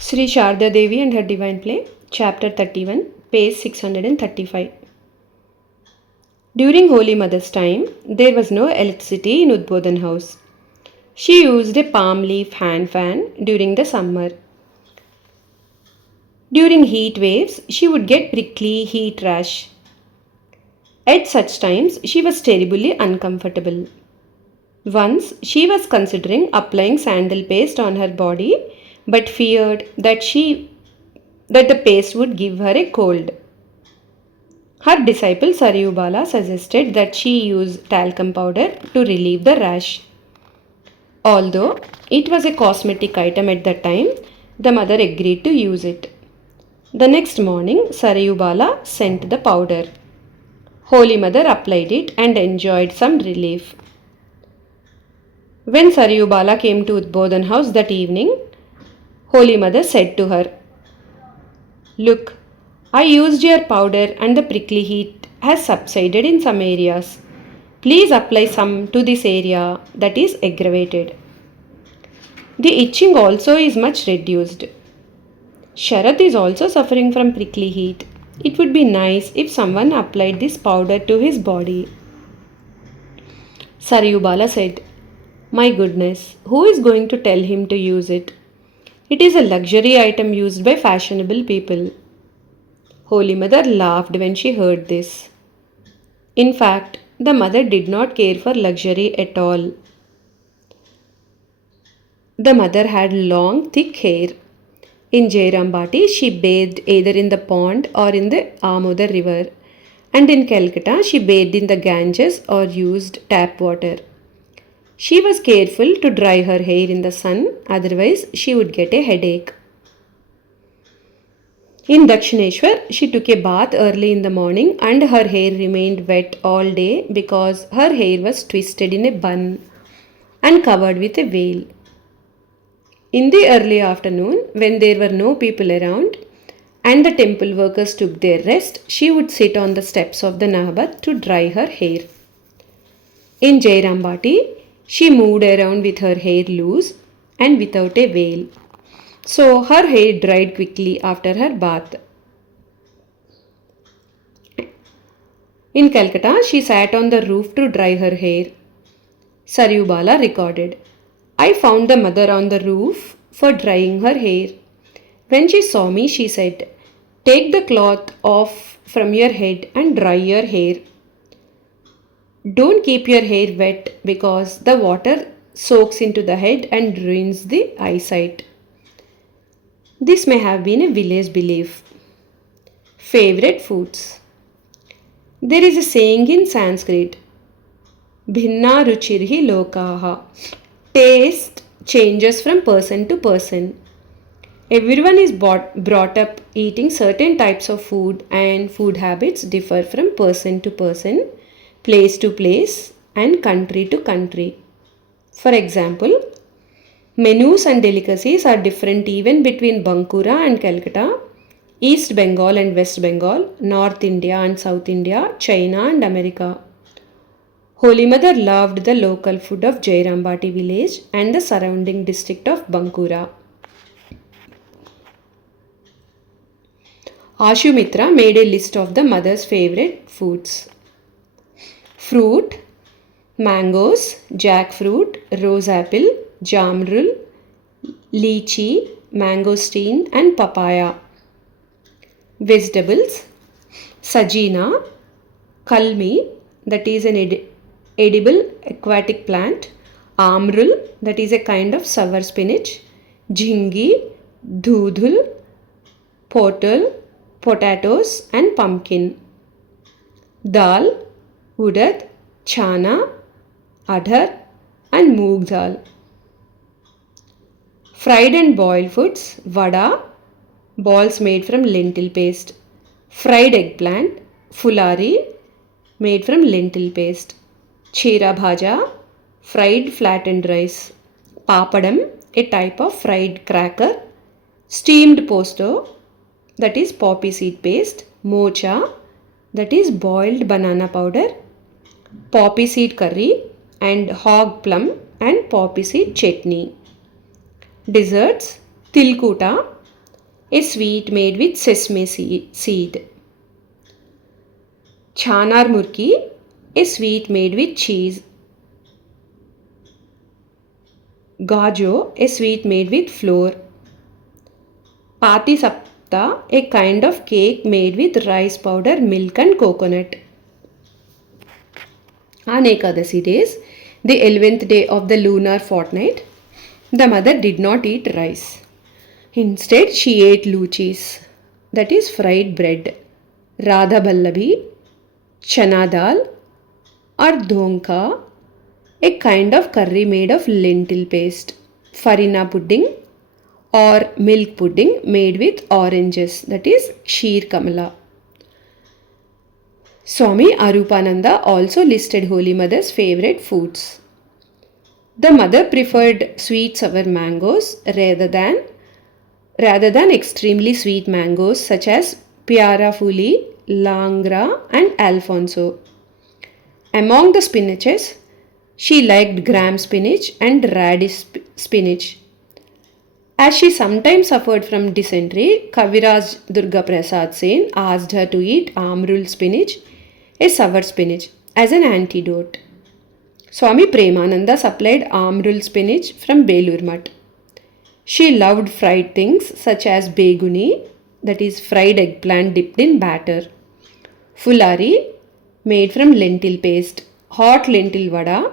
Sri Sharda Devi and Her Divine Play, Chapter 31, page 635. During Holy Mother's time, there was no electricity in Udbodhan house. She used a palm leaf hand fan during the summer. During heat waves, she would get prickly heat rash. At such times, she was terribly uncomfortable. Once, she was considering applying sandal paste on her body, but feared that the paste would give her a cold. Her disciple Saryubala suggested that she use talcum powder to relieve the rash. Although it was a cosmetic item at that time, the mother agreed to use it. The next morning, Saryubala sent the powder. Holy Mother applied it and enjoyed some relief. When Saryubala came to Udbodhan house that evening, Holy Mother said to her, "Look, I used your powder and the prickly heat has subsided in some areas. Please apply some to this area that is aggravated. The itching also is much reduced. Sharath is also suffering from prickly heat. It would be nice if someone applied this powder to his body." Saryubala said, "My goodness, who is going to tell him to use it? It is a luxury item used by fashionable people." Holy Mother laughed when she heard this. In fact, the mother did not care for luxury at all. The mother had long, thick hair. In Jairambati, she bathed either in the pond or in the Amoda river, and in Calcutta, she bathed in the Ganges or used tap water. She was careful to dry her hair in the sun, otherwise, she would get a headache. In Dakshineshwar, she took a bath early in the morning and her hair remained wet all day because her hair was twisted in a bun and covered with a veil. In the early afternoon, when there were no people around and the temple workers took their rest, she would sit on the steps of the Nahabat to dry her hair. In Jairambati, she moved around with her hair loose and without a veil. So her hair dried quickly after her bath. In Calcutta, she sat on the roof to dry her hair. Saryubala recorded, "I found the mother on the roof for drying her hair. When she saw me, she said, 'Take the cloth off from your head and dry your hair. Don't keep your hair wet because the water soaks into the head and ruins the eyesight.'" This may have been a village belief. Favorite foods. There is a saying in Sanskrit, "Bhinna ruchirhi lokaha." Taste changes from person to person. Everyone is brought up eating certain types of food, and food habits differ from person to person, place to place, and country to country. For example, menus and delicacies are different even between Bankura and Calcutta, East Bengal and West Bengal, North India and South India, China and America. Holy Mother loved the local food of Jairambati village and the surrounding district of Bankura. Ashumitra made a list of the mother's favorite foods. Fruit, mangoes, jackfruit, rose apple, jamrul, lychee, mangosteen and papaya. Vegetables, sajina, kalmi, that is an edible aquatic plant, amrul, that is a kind of sour spinach, jhingi, dudhul, potal, potatoes and pumpkin. Dal, urad, chana, adhar and moong dal. Fried and boiled foods, vada, balls made from lentil paste. Fried eggplant, fulari, made from lentil paste. Chera bhaja, fried flattened rice. Papadam, a type of fried cracker. Steamed posto, that is poppy seed paste. Mocha, that is boiled banana powder. Poppy seed curry and hog plum and poppy seed chutney. Desserts, tilkuta, a sweet made with sesame seed. Chanar murki, a sweet made with cheese. Gajo, a sweet made with flour. Pati sapta, a kind of cake made with rice powder, milk and coconut. On Ekadasi days, the 11th day of the lunar fortnight, the mother did not eat rice. Instead, she ate luchis, that is fried bread, radha ballabi, chana dal, or dhonka, a kind of curry made of lentil paste, farina pudding, or milk pudding made with oranges, that is Kheer Kamala. Swami Arupananda also listed Holy Mother's favorite foods. The mother preferred sweet sour mangoes rather than extremely sweet mangoes such as Piara Fuli, Langra, and Alfonso. Among the spinaches, she liked gram spinach and radish spinach. As she sometimes suffered from dysentery, Kaviraj Durga Prasad Sen asked her to eat amrul spinach, a sour spinach, as an antidote. Swami Premananda supplied amrul spinach from Belur Mutt. She loved fried things such as beguni, that is fried eggplant dipped in batter, fulari, made from lentil paste, hot lentil vada,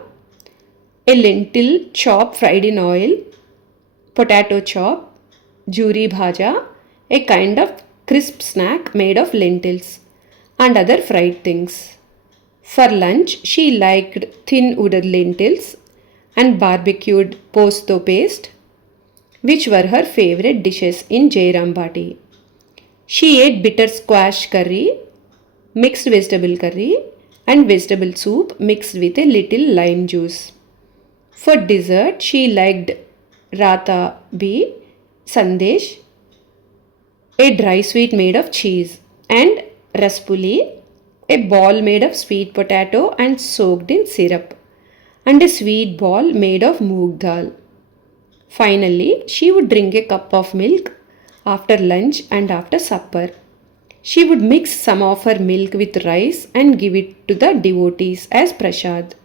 a lentil chop fried in oil, potato chop, juri bhaja, a kind of crisp snack made of lentils, and other fried things. For lunch, she liked thin wooded lentils and barbecued posto paste, which were her favorite dishes in Jairambati. She ate bitter squash curry, mixed vegetable curry, and vegetable soup mixed with a little lime juice. For dessert, she liked rata bi, sandesh, a dry sweet made of cheese, and raspuli, a ball made of sweet potato and soaked in syrup, and a sweet ball made of moong dal. Finally, she would drink a cup of milk after lunch and after supper. She would mix some of her milk with rice and give it to the devotees as prasad.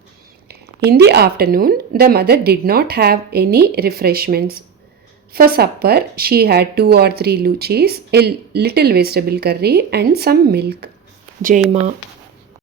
In the afternoon, the mother did not have any refreshments. For supper, she had 2 or 3 luchis, a little vegetable curry, and some milk. Jai Ma.